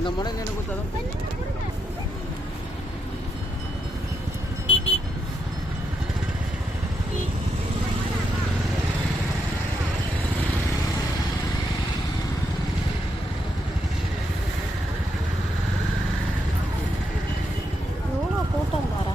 அந்த மாடல் என்ன கொடுத்தாலும் எவ்வளோ கூட்டம் பாரு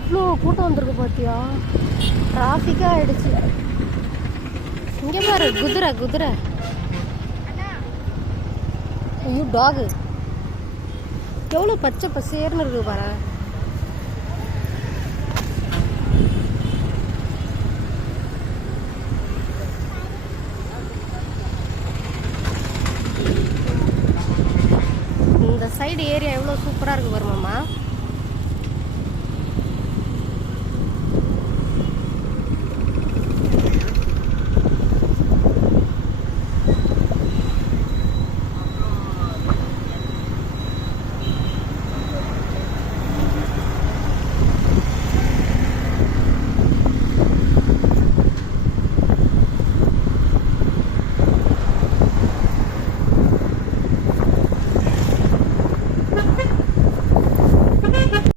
இவ்வளோ கூட்டம் வந்திருக்கு பார்த்தியா டிராஃபிக்காக ஆயிடுச்சு. இங்கே பாரு குதிரை குதிரை. ஐயோ டாகு எவ்வளோ பச்சை பசேர்னு இருக்கு பாரு. இந்த சைடு ஏரியா எவ்வளோ சூப்பராக இருக்கு வருமாம்மா